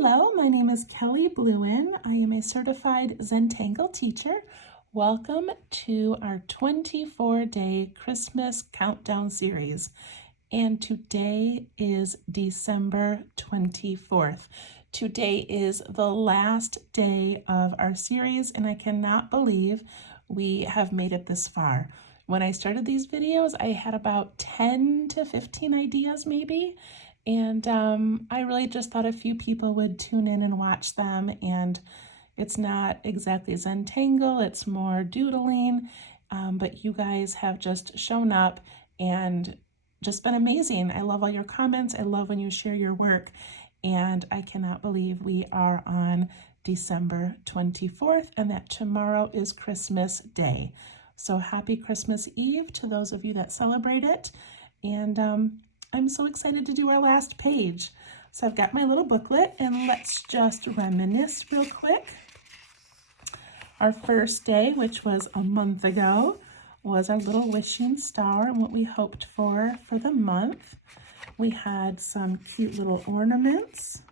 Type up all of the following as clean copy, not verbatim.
Hello, my name is Kelly Bluen. I am a certified Zentangle teacher. Welcome to our 24-day Christmas countdown series. And today is December 24th. Today is the last day of our series, and I cannot believe we have made it this far. When I started these videos, I had about 10 to 15 ideas maybe. And I really just thought a few people would tune in and watch them. And it's not exactly Zentangle, it's more doodling. But you guys have just shown up and just been amazing. I love all your comments. I love when you share your work. And I cannot believe we are on December 24th and that tomorrow is Christmas Day. So happy Christmas Eve to those of you that celebrate it. And I'm so excited to do our last page. So I've got my little booklet and let's just reminisce real quick. Our first day, which was a month ago, was our little wishing star and what we hoped for the month. We had some cute little ornaments.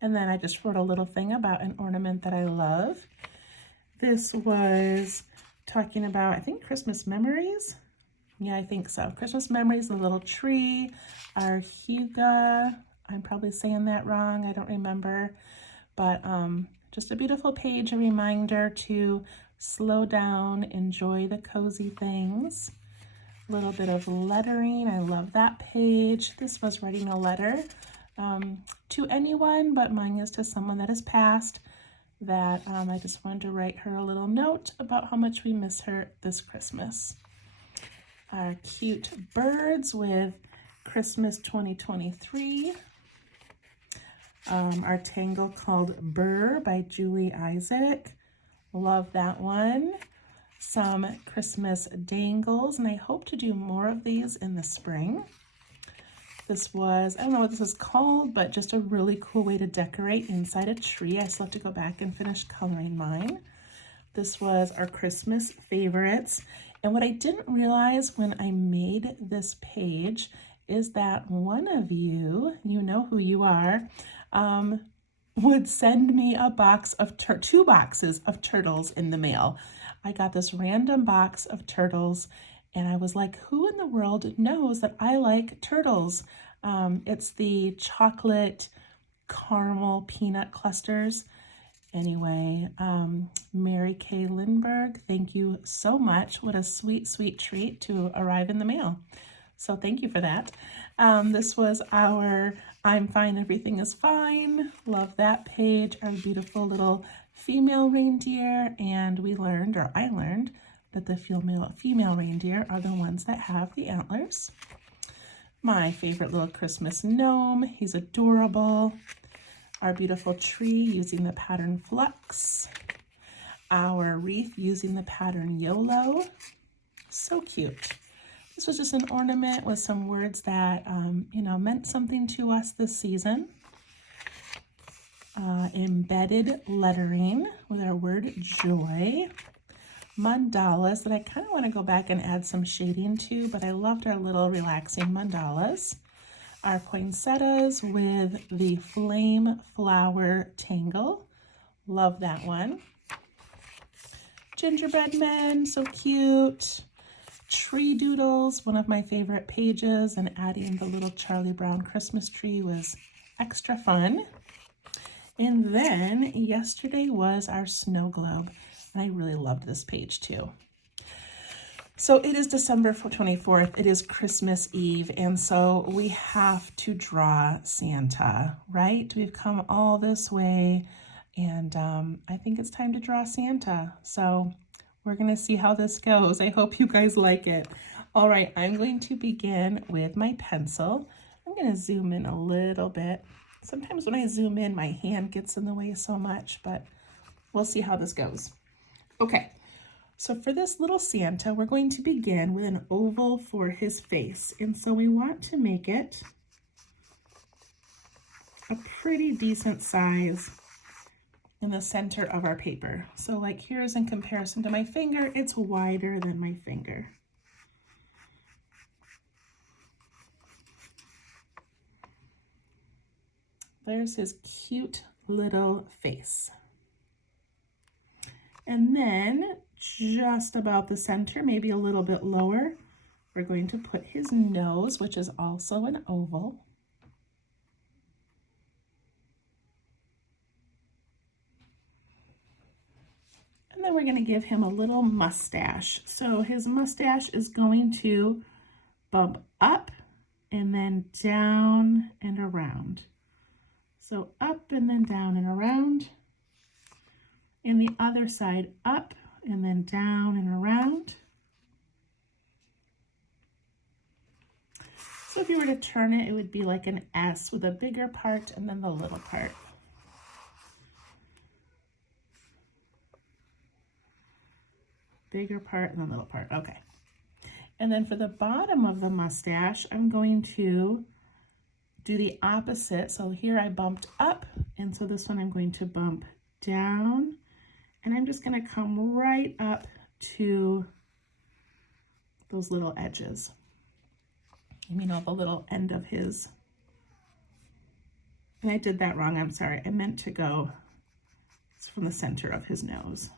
And then I just wrote a little thing about an ornament that I love. This was talking about, I think, Christmas memories. Yeah, I think so. Christmas memories, the little tree, our Huga. I'm probably saying that wrong. I don't remember. But just a beautiful page, a reminder to slow down, enjoy the cozy things. A little bit of lettering. I love that page. This was writing a letter to anyone, but mine is to someone that has passed, that I just wanted to write her a little note about how much we miss her this Christmas. Our cute birds with Christmas 2023. Our tangle called Burr by Julie Isaac. Love that one. Some Christmas dangles, and I hope to do more of these in the spring. This was, I don't know what this is called, but just a really cool way to decorate inside a tree. I still have to go back and finish coloring mine. This was our Christmas favorites. And what I didn't realize when I made this page is that one of you, you know who you are, would send me a box of two boxes of turtles in the mail. I got this random box of turtles and I was like, who in the world knows that I like turtles? It's the chocolate caramel peanut clusters. Anyway, Mary Kay Lindbergh, thank you so much. What a sweet, sweet treat to arrive in the mail. So thank you for that. This was our I'm fine, everything is fine. Love that page. Our beautiful little female reindeer. And we learned, or I learned, that the female reindeer are the ones that have the antlers. My favorite little Christmas gnome. He's adorable. Our beautiful tree using the pattern Flux. Our wreath using the pattern YOLO. So cute. This was just an ornament with some words that, meant something to us this season. Embedded lettering with our word joy. Mandalas that I kind of want to go back and add some shading to, but I loved our little relaxing mandalas. Our poinsettias with the flame flower tangle. Love that one. Gingerbread men, so cute. Tree doodles, one of my favorite pages, and adding the little Charlie Brown Christmas tree was extra fun. And then yesterday was our snow globe, and I really loved this page too. So it is December 24th, it is Christmas Eve, and so we have to draw Santa, right? We've come all this way, and I think it's time to draw Santa. So we're gonna see how this goes. I hope you guys like it. All right, I'm going to begin with my pencil. I'm gonna zoom in a little bit. Sometimes when I zoom in, my hand gets in the way so much, but we'll see how this goes. Okay. So for this little Santa, we're going to begin with an oval for his face. And so we want to make it a pretty decent size in the center of our paper. So like here's in comparison to my finger, it's wider than my finger. There's his cute little face. And then just about the center, maybe a little bit lower, we're going to put his nose, which is also an oval. And then we're going to give him a little mustache. So his mustache is going to bump up and then down and around. So up and then down and around. And the other side up and then down and around. So if you were to turn it, it would be like an S with a bigger part and then the little part. Bigger part and then little part, okay. And then for the bottom of the mustache, I'm going to do the opposite. So here I bumped up, and so this one I'm going to bump down, and I'm just going to come right up to those little edges. You know, the little end of his. And I did that wrong, I'm sorry. I meant to go from the center of his nose.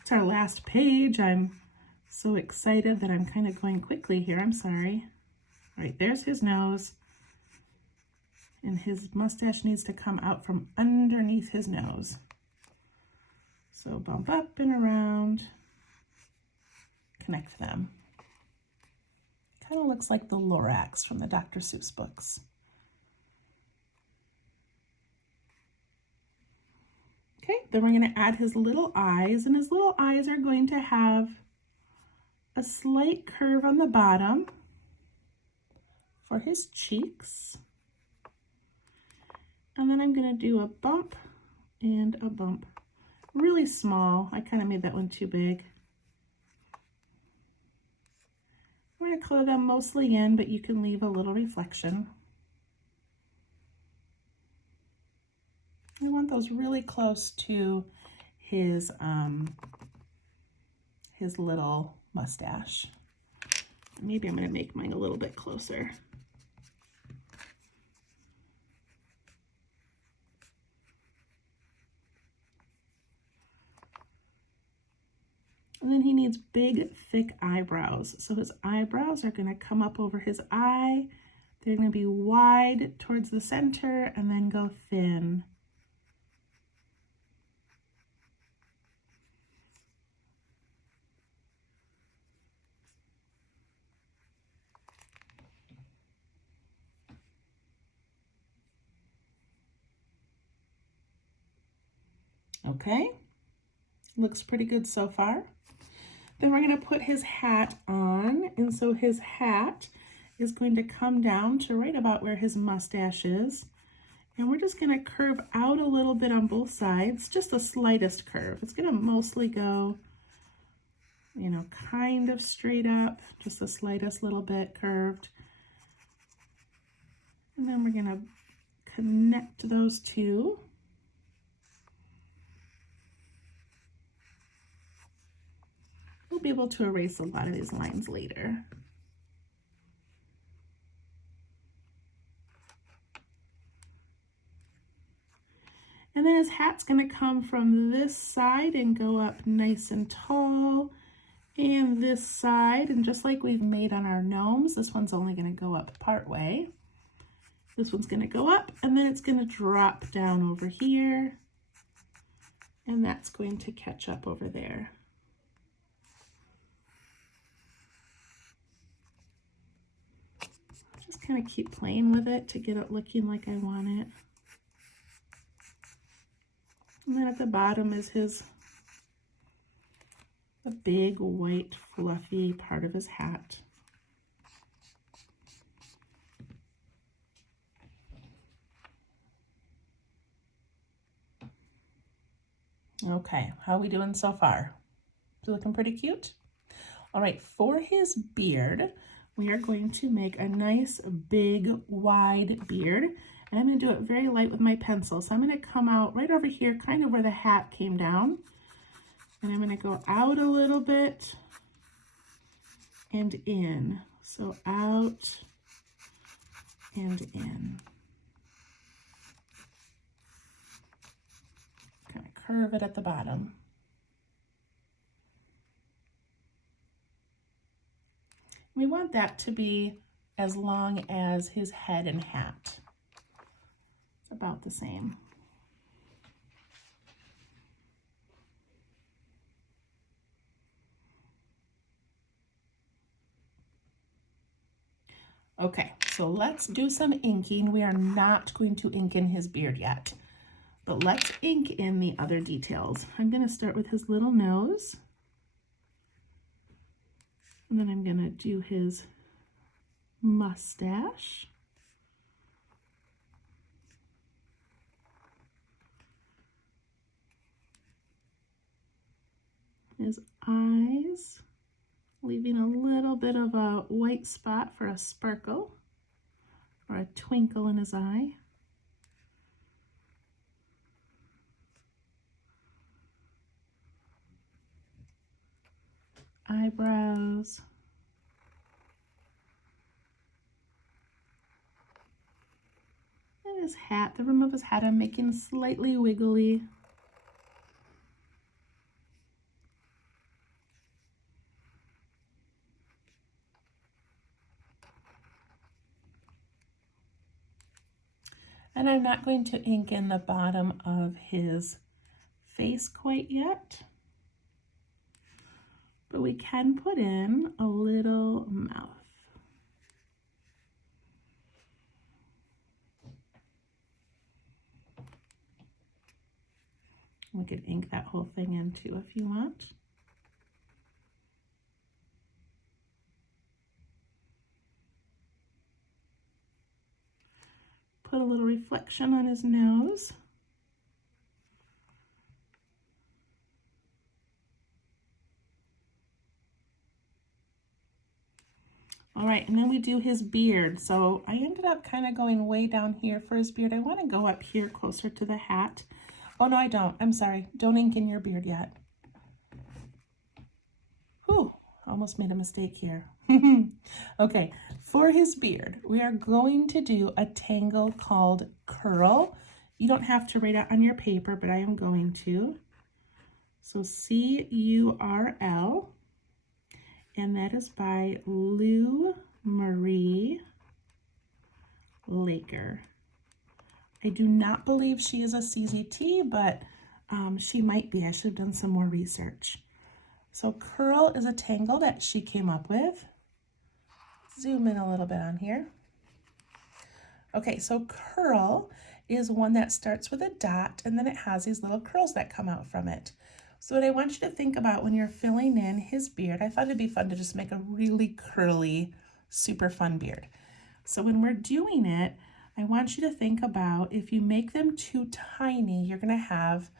It's our last page. I'm so excited that I'm kind of going quickly here. I'm sorry. All right, there's his nose. And his mustache needs to come out from underneath his nose. So bump up and around. Connect them. Kind of looks like the Lorax from the Dr. Seuss books. Okay, then we're going to add his little eyes, and his little eyes are going to have a slight curve on the bottom for his cheeks. And then I'm going to do a bump and a bump. Really small. I kind of made that one too big. We're going to color them mostly in, but you can leave a little reflection. I want those really close to his little mustache. Maybe I'm going to make mine a little bit closer. And then he needs big, thick eyebrows. So his eyebrows are going to come up over his eye. They're going to be wide towards the center and then go thin. Okay, looks pretty good so far. Then we're going to put his hat on, and so his hat is going to come down to right about where his mustache is, and we're just going to curve out a little bit on both sides, just the slightest curve. It's going to mostly go, you know, kind of straight up, just the slightest little bit curved. And then we're going to connect those two. We'll be able to erase a lot of these lines later. And then his hat's going to come from this side and go up nice and tall, and this side, and just like we've made on our gnomes, this one's only going to go up part way. This one's going to go up, and then it's going to drop down over here, and that's going to catch up over there. Just kind of keep playing with it to get it looking like I want it. And then at the bottom is the big white fluffy part of his hat. Okay, how are we doing so far? Looking pretty cute? All right, for his beard, we are going to make a nice big wide beard, and I'm going to do it very light with my pencil. So I'm going to come out right over here, kind of where the hat came down, and I'm going to go out a little bit and in. So out and in. Kind of curve it at the bottom. We want that to be as long as his head and hat. It's about the same. Okay, so let's do some inking. We are not going to ink in his beard yet, but let's ink in the other details. I'm going to start with his little nose, and then I'm going to do his mustache. His eyes, leaving a little bit of a white spot for a sparkle or a twinkle in his eye. Eyebrows. And his hat, the rim of his hat I'm making slightly wiggly. And I'm not going to ink in the bottom of his face quite yet, but we can put in a little mouth. We could ink that whole thing in too if you want. Put a little reflection on his nose. All right, and then we do his beard. So I ended up kind of going way down here for his beard. I want to go up here closer to the hat. Oh, no, I don't. I'm sorry. Don't ink in your beard yet. Whew, almost made a mistake here. Okay, for his beard, we are going to do a tangle called curl. You don't have to write it on your paper, but I am going to. So C-U-R-L, and that is by Lou Marie Laker. I do not believe she is a CZT, but she might be. I should have done some more research. So curl is a tangle that she came up with. Zoom in a little bit on here. Okay, so curl is one that starts with a dot and then it has these little curls that come out from it. So what I want you to think about when you're filling in his beard, I thought it'd be fun to just make a really curly, super fun beard. So when we're doing it, I want you to think about if you make them too tiny, you're gonna have,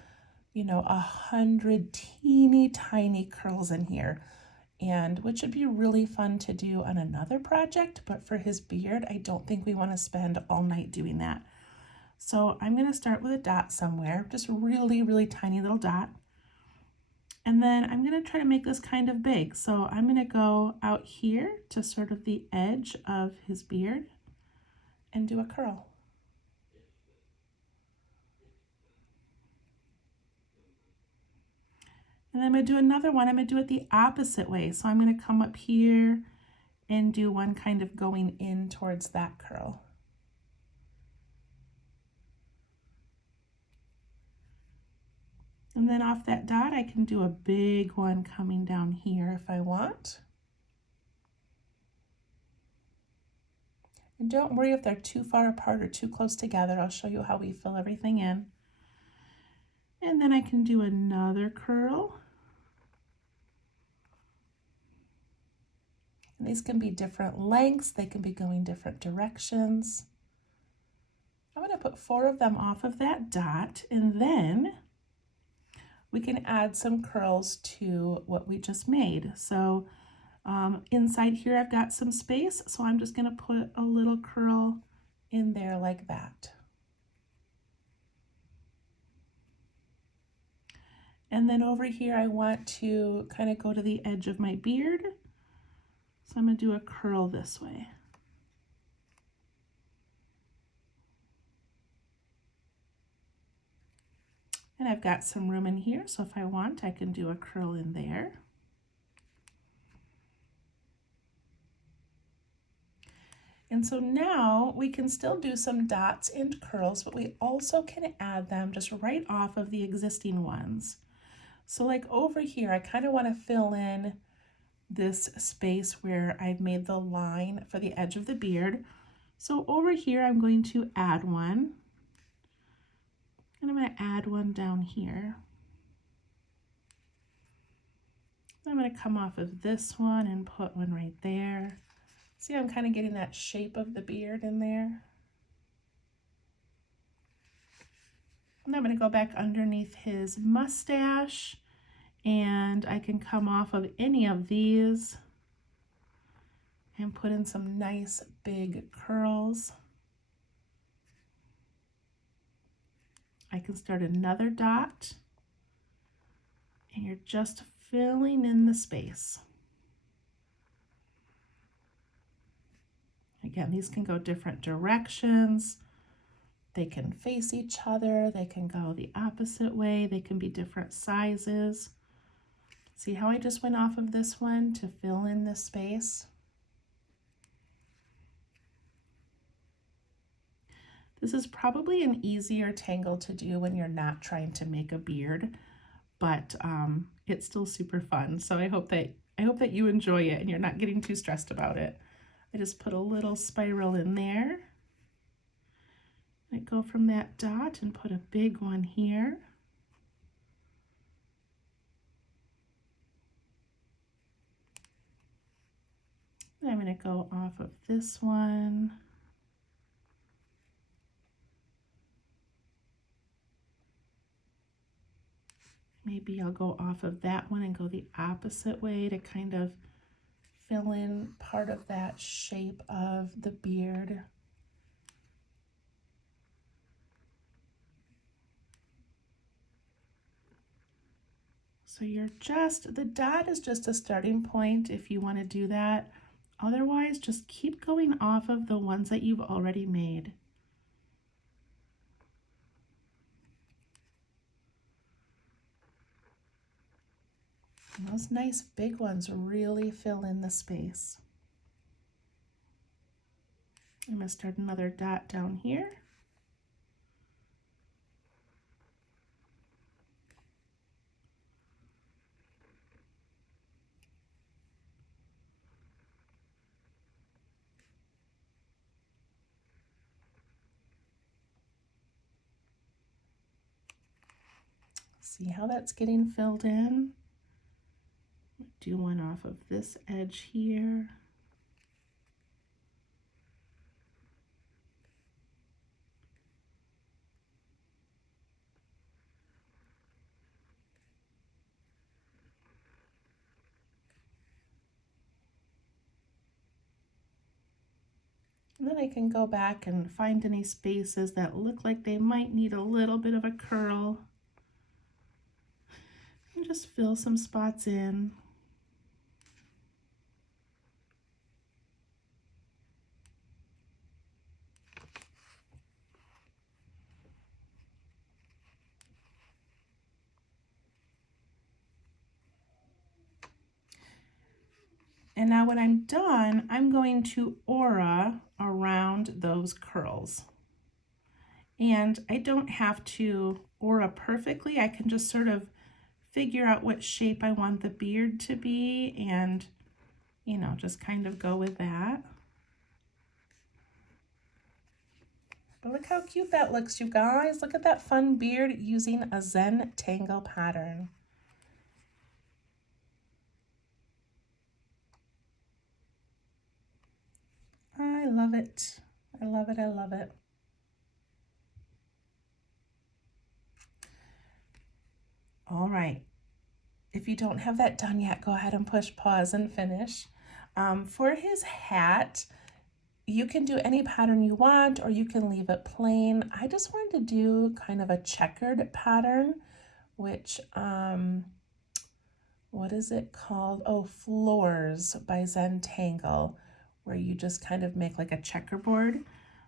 100 teeny tiny curls in here. And which would be really fun to do on another project, but for his beard, I don't think we want to spend all night doing that. So I'm going to start with a dot somewhere, just really, really tiny little dot. And then I'm going to try to make this kind of big. So I'm going to go out here to sort of the edge of his beard and do a curl. And then I'm going to do another one. I'm going to do it the opposite way. So I'm going to come up here and do one kind of going in towards that curl. And then off that dot, I can do a big one coming down here if I want. And don't worry if they're too far apart or too close together. I'll show you how we fill everything in. And then I can do another curl. And these can be different lengths. They can be going different directions. I'm going to put 4 of them off of that dot, and then we can add some curls to what we just made. So inside here I've got some space, so I'm just going to put a little curl in there like that. And then over here I want to kind of go to the edge of my beard. So I'm going to do a curl this way. And I've got some room in here, so if I want, I can do a curl in there. And so now we can still do some dots and curls, but we also can add them just right off of the existing ones. So like over here, I kind of want to fill in this space where I've made the line for the edge of the beard. So over here, I'm going to add one. And I'm going to add one down here. I'm going to come off of this one and put one right there. See, I'm kind of getting that shape of the beard in there. And I'm going to go back underneath his mustache, and I can come off of any of these and put in some nice big curls. I can start another dot, and you're just filling in the space. Again, these can go different directions. They can face each other. They can go the opposite way. They can be different sizes. See how I just went off of this one to fill in this space? This is probably an easier tangle to do when you're not trying to make a beard, but it's still super fun. So I hope that you enjoy it and you're not getting too stressed about it. I just put a little spiral in there. I go from that dot and put a big one here. I'm going to go off of this one. Maybe I'll go off of that one and go the opposite way to kind of fill in part of that shape of the beard. So the dot is just a starting point if you want to do that. Otherwise, just keep going off of the ones that you've already made. And those nice big ones really fill in the space. I'm going to start another dot down here. See how that's getting filled in? Do one off of this edge here. And then I can go back and find any spaces that look like they might need a little bit of a curl. And just fill some spots in. And now when I'm done, I'm going to aura around those curls. And I don't have to aura perfectly. I can just sort of figure out what shape I want the beard to be and, you know, just kind of go with that. But look how cute that looks, you guys. Look at that fun beard using a Zen tangle pattern. I love it. I love it. I love it. All right. If you don't have that done yet, go ahead and push pause and finish. For his hat, you can do any pattern you want, or you can leave it plain. I just wanted to do kind of a checkered pattern, which what is it called? Oh, Floors by Tangle, where you just kind of make like a checkerboard.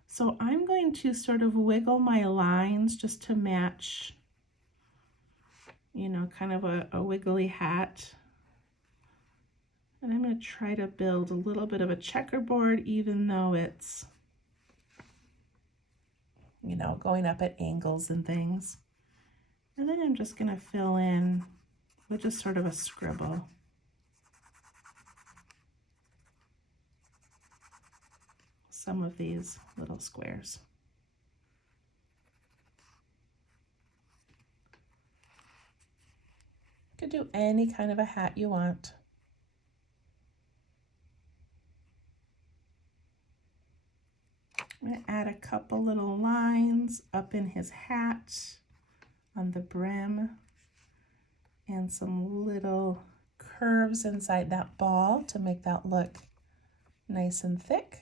So I'm going to sort of wiggle my lines just to match, you know, kind of a wiggly hat. And I'm going to try to build a little bit of a checkerboard, even though it's, you know, going up at angles and things. And then I'm just going to fill in with just sort of a scribble. Some of these little squares. You could do any kind of a hat you want. I'm going to add a couple little lines up in his hat on the brim and some little curves inside that ball to make that look nice and thick.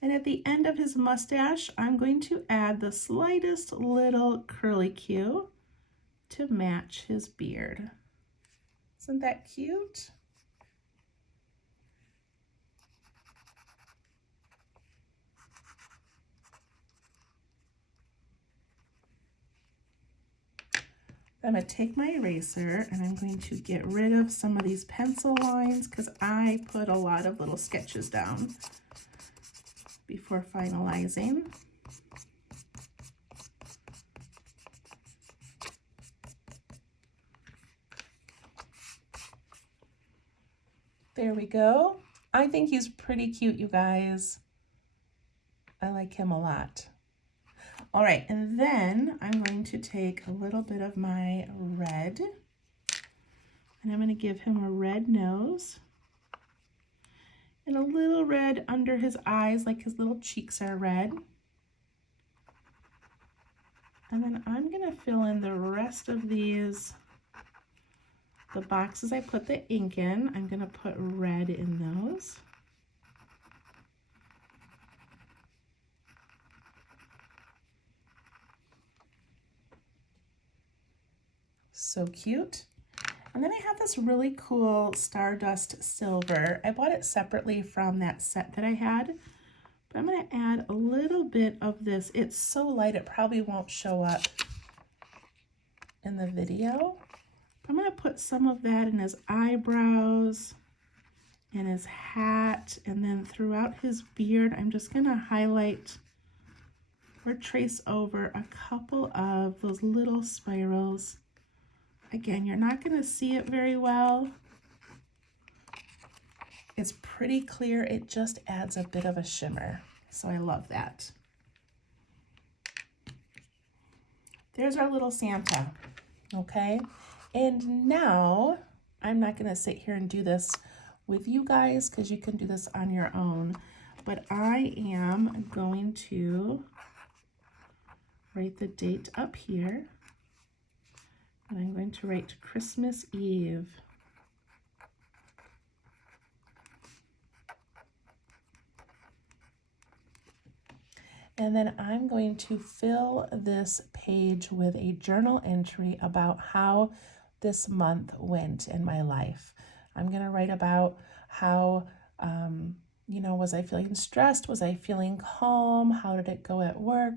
And at the end of his mustache, I'm going to add the slightest little curly cue to match his beard. Isn't that cute? I'm going to take my eraser and I'm going to get rid of some of these pencil lines because I put a lot of little sketches down before finalizing. There we go. I think he's pretty cute, you guys. I like him a lot. All right, and then I'm going to take a little bit of my red and I'm going to give him a red nose and a little red under his eyes, like his little cheeks are red. And then I'm going to fill in the rest of these, the boxes I put the ink in, I'm going to put red in those. So cute. And then I have this really cool Stardust Silver. I bought it separately from that set that I had, but I'm going to add a little bit of this. It's so light it probably won't show up in the video. I'm going to put some of that in his eyebrows and his hat, and then throughout his beard I'm just going to highlight or trace over a couple of those little spirals. Again, you're not going to see it very well. It's pretty clear. It just adds a bit of a shimmer. So I love that. There's our little Santa. Okay. And now I'm not going to sit here and do this with you guys because you can do this on your own. But I am going to write the date up here. And I'm going to write Christmas Eve. And then I'm going to fill this page with a journal entry about how this month went in my life. I'm going to write about how, you know, was I feeling stressed? Was I feeling calm? How did it go at work?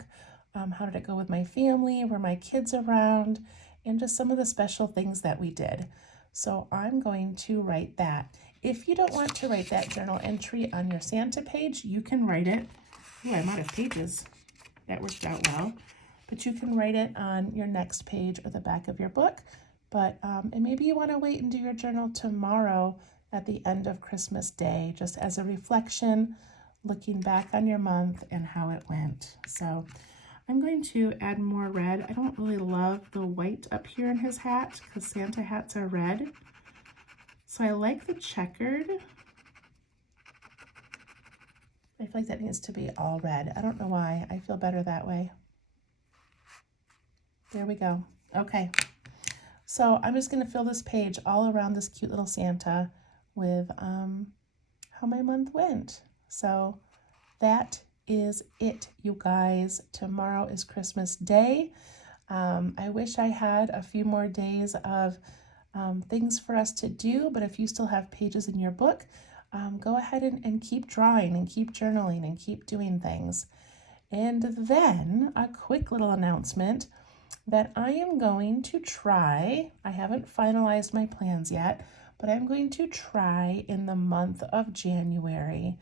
How did it go with my family? Were my kids around? And just some of the special things that we did. So I'm going to write that. If you don't want to write that journal entry on your Santa page, you can write it. Oh, I'm out of pages. That worked out well. But you can write it on your next page or the back of your book. But and maybe you want to wait and do your journal tomorrow at the end of Christmas Day, just as a reflection, looking back on your month and how it went. So I'm going to add more red. I don't really love the white up here in his hat because Santa hats are red. So I like the checkered. I feel like that needs to be all red. I don't know why. I feel better that way. There we go. Okay. So I'm just going to fill this page all around this cute little Santa with how my month went. So that is it, you guys. Tomorrow is Christmas Day. I wish I had a few more days of things for us to do, but if you still have pages in your book, go ahead and keep drawing and keep journaling and keep doing things. And then a quick little announcement that I am going to try, I haven't finalized my plans yet, but I'm going to try in the month of January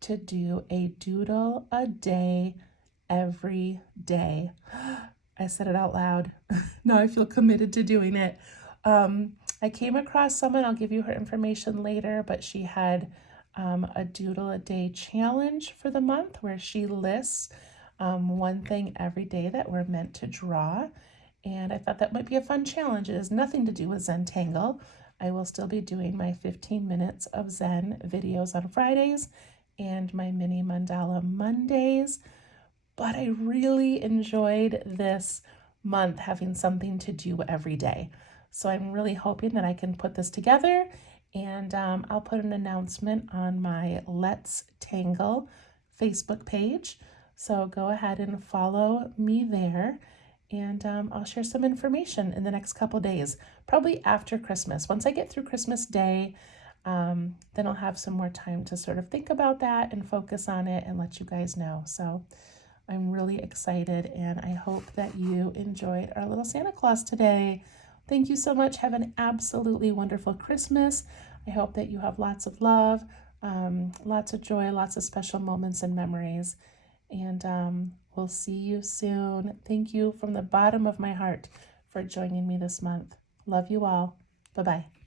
to do a doodle a day every day. I said it out loud. Now I feel committed to doing it. I came across someone, I'll give you her information later, but she had a doodle a day challenge for the month where she lists one thing every day that we're meant to draw. And I thought that might be a fun challenge. It has nothing to do with Zentangle. I will still be doing my 15 minutes of Zen videos on Fridays and my mini mandala Mondays. But I really enjoyed this month having something to do every day. So I'm really hoping that I can put this together, and I'll put an announcement on my Let's Tangle Facebook page. So go ahead and follow me there, and I'll share some information in the next couple days, probably after Christmas. Once I get through Christmas Day, then I'll have some more time to sort of think about that and focus on it and let you guys know. So I'm really excited, and I hope that you enjoyed our little Santa Claus today. Thank you so much. Have an absolutely wonderful Christmas. I hope that you have lots of love, lots of joy, lots of special moments and memories. And we'll see you soon. Thank you from the bottom of my heart for joining me this month. Love you all. Bye-bye.